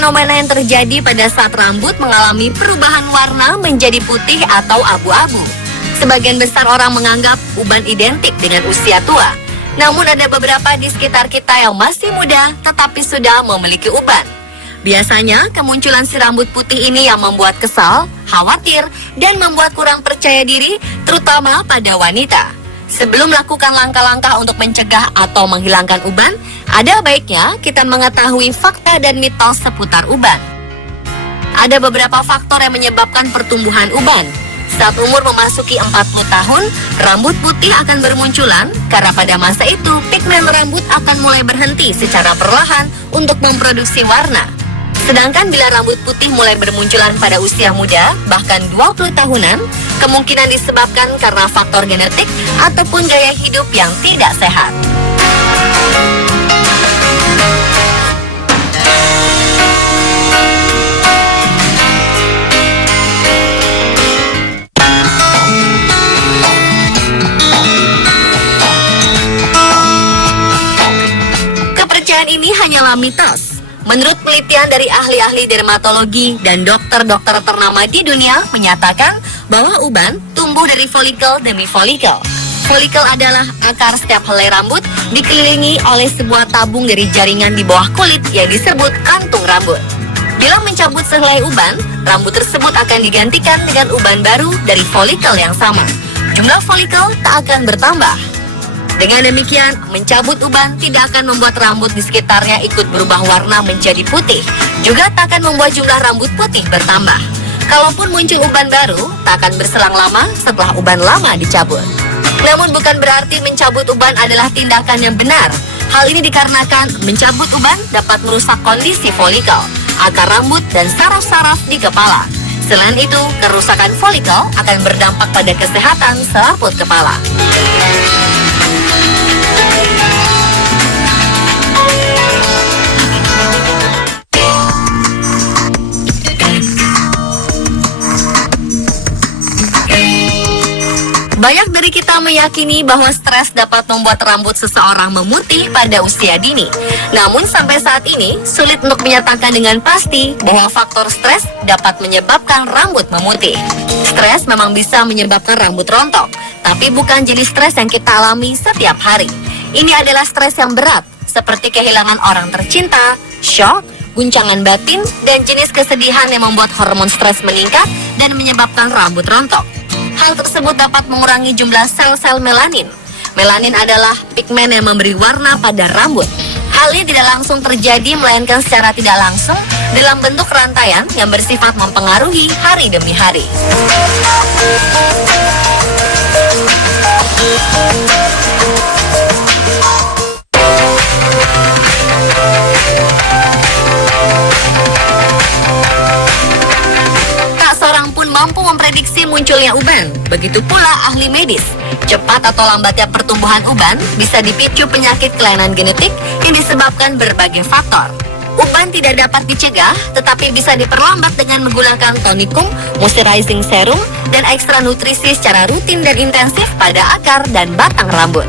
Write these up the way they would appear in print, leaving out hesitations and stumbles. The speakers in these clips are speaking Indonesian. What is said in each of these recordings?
fenomena yang terjadi pada saat rambut mengalami perubahan warna menjadi putih atau abu-abu. Sebagian besar orang menganggap uban identik dengan usia tua. Namun ada beberapa di sekitar kita yang masih muda tetapi sudah memiliki uban. Biasanya kemunculan si rambut putih ini yang membuat kesal, khawatir, dan membuat kurang percaya diri, terutama pada wanita. Sebelum melakukan langkah-langkah untuk mencegah atau menghilangkan uban, ada baiknya kita mengetahui fakta dan mitos seputar uban. Ada beberapa faktor yang menyebabkan pertumbuhan uban. Saat umur memasuki 40 tahun, rambut putih akan bermunculan karena pada masa itu pigmen rambut akan mulai berhenti secara perlahan untuk memproduksi warna. Sedangkan bila rambut putih mulai bermunculan pada usia muda, bahkan 20 tahunan, kemungkinan disebabkan karena faktor genetik ataupun gaya hidup yang tidak sehat. Kepercayaan ini hanyalah mitos. Menurut penelitian dari ahli-ahli dermatologi dan dokter-dokter ternama di dunia menyatakan bahwa uban tumbuh dari folikel demi folikel. Folikel adalah akar setiap helai rambut dikelilingi oleh sebuah tabung dari jaringan di bawah kulit yang disebut kantung rambut. Bila mencabut sehelai uban, rambut tersebut akan digantikan dengan uban baru dari folikel yang sama. Jumlah folikel tak akan bertambah. Dengan demikian, mencabut uban tidak akan membuat rambut di sekitarnya ikut berubah warna menjadi putih. Juga tak akan membuat jumlah rambut putih bertambah. Kalaupun muncul uban baru, tak akan berselang lama setelah uban lama dicabut. Namun bukan berarti mencabut uban adalah tindakan yang benar. Hal ini dikarenakan mencabut uban dapat merusak kondisi folikel, akar rambut, dan saraf-saraf di kepala. Selain itu, kerusakan folikel akan berdampak pada kesehatan selaput kepala. Banyak dari kita meyakini bahwa stres dapat membuat rambut seseorang memutih pada usia dini. Namun sampai saat ini, sulit untuk menyatakan dengan pasti bahwa faktor stres dapat menyebabkan rambut memutih. Stres memang bisa menyebabkan rambut rontok, tapi bukan jenis stres yang kita alami setiap hari. Ini adalah stres yang berat, seperti kehilangan orang tercinta, shock, guncangan batin, dan jenis kesedihan yang membuat hormon stres meningkat dan menyebabkan rambut rontok. Hal tersebut dapat mengurangi jumlah sel-sel melanin. Melanin adalah pigmen yang memberi warna pada rambut. Hal ini tidak langsung terjadi, melainkan secara tidak langsung dalam bentuk rantaian yang bersifat mempengaruhi hari demi hari. Mampu memprediksi munculnya uban. Begitu pula ahli medis. Cepat atau lambatnya pertumbuhan uban bisa dipicu penyakit kelainan genetik yang disebabkan berbagai faktor. Uban tidak dapat dicegah, tetapi bisa diperlambat dengan menggunakan tonikum, moisturizing serum, dan ekstra nutrisi secara rutin dan intensif pada akar dan batang rambut.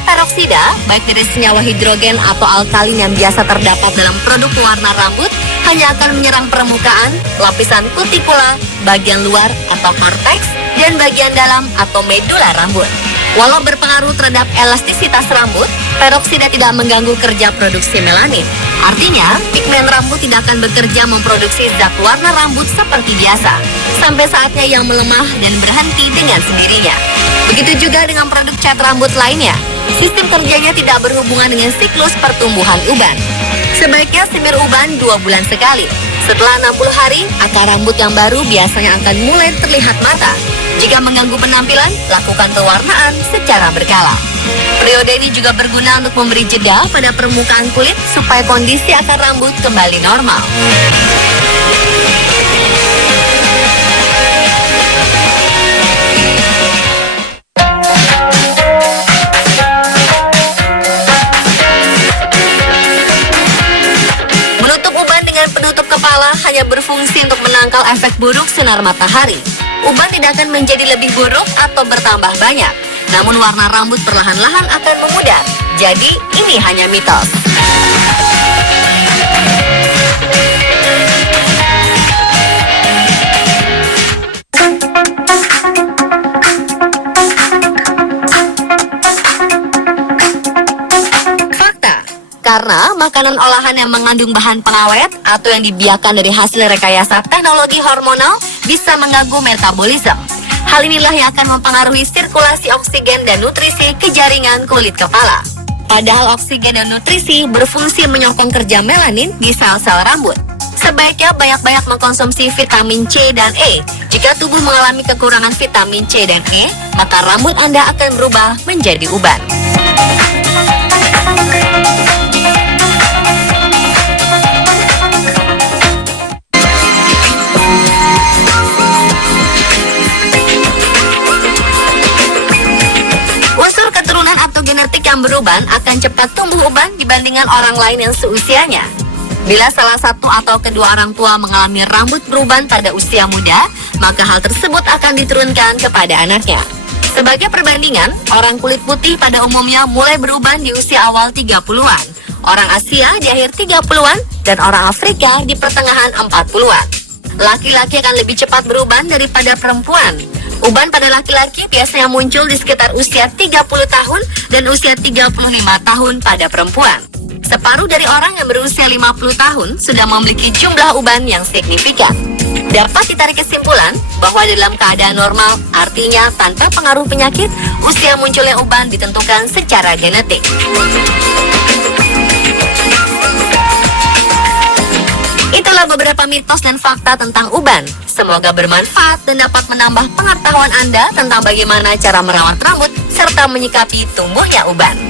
Peroksida, baik dari senyawa hidrogen atau alkalin yang biasa terdapat dalam produk pewarna rambut, hanya akan menyerang permukaan, lapisan kutikula, bagian luar atau korteks, dan bagian dalam atau medula rambut. Walau berpengaruh terhadap elastisitas rambut, peroksida tidak mengganggu kerja produksi melanin. Artinya, pigmen rambut tidak akan bekerja memproduksi zat warna rambut seperti biasa, sampai saatnya yang melemah dan berhenti dengan sendirinya. Begitu juga dengan produk cat rambut lainnya. Sistem kerjanya tidak berhubungan dengan siklus pertumbuhan uban. Sebaiknya semir uban 2 bulan sekali. Setelah 60 hari, akar rambut yang baru biasanya akan mulai terlihat mata. Jika mengganggu penampilan, lakukan pewarnaan secara berkala. Periode ini juga berguna untuk memberi jeda pada permukaan kulit supaya kondisi akar rambut kembali normal. Hanya berfungsi menangkal efek buruk sinar matahari. Uban tidak akan menjadi lebih buruk atau bertambah banyak, namun warna rambut perlahan-lahan akan memudar. Jadi, ini hanya mitos. Karena makanan olahan yang mengandung bahan pengawet atau yang dibiarkan dari hasil rekayasa teknologi hormonal bisa mengganggu metabolisme. Hal inilah yang akan mempengaruhi sirkulasi oksigen dan nutrisi ke jaringan kulit kepala. Padahal oksigen dan nutrisi berfungsi menyokong kerja melanin di sel-sel rambut. Sebaiknya banyak-banyak mengkonsumsi vitamin C dan E. Jika tubuh mengalami kekurangan vitamin C dan E, maka rambut Anda akan berubah menjadi uban. Genetik yang beruban akan cepat tumbuh uban dibandingkan orang lain yang seusianya. Bila salah satu atau kedua orang tua mengalami rambut beruban pada usia muda, maka hal tersebut akan diturunkan kepada anaknya. Sebagai perbandingan, orang kulit putih pada umumnya mulai beruban di usia awal 30-an, orang Asia di akhir 30-an, dan orang Afrika di pertengahan 40-an. Laki-laki akan lebih cepat beruban daripada perempuan. Uban pada laki-laki biasanya muncul di sekitar usia 30 tahun dan usia 35 tahun pada perempuan. Separuh dari orang yang berusia 50 tahun sudah memiliki jumlah uban yang signifikan. Dapat ditarik kesimpulan bahwa dalam keadaan normal, artinya tanpa pengaruh penyakit, usia munculnya uban ditentukan secara genetik. Itulah beberapa mitos dan fakta tentang uban. Semoga bermanfaat dan dapat menambah pengetahuan Anda tentang bagaimana cara merawat rambut serta menyikapi tumbuhnya uban.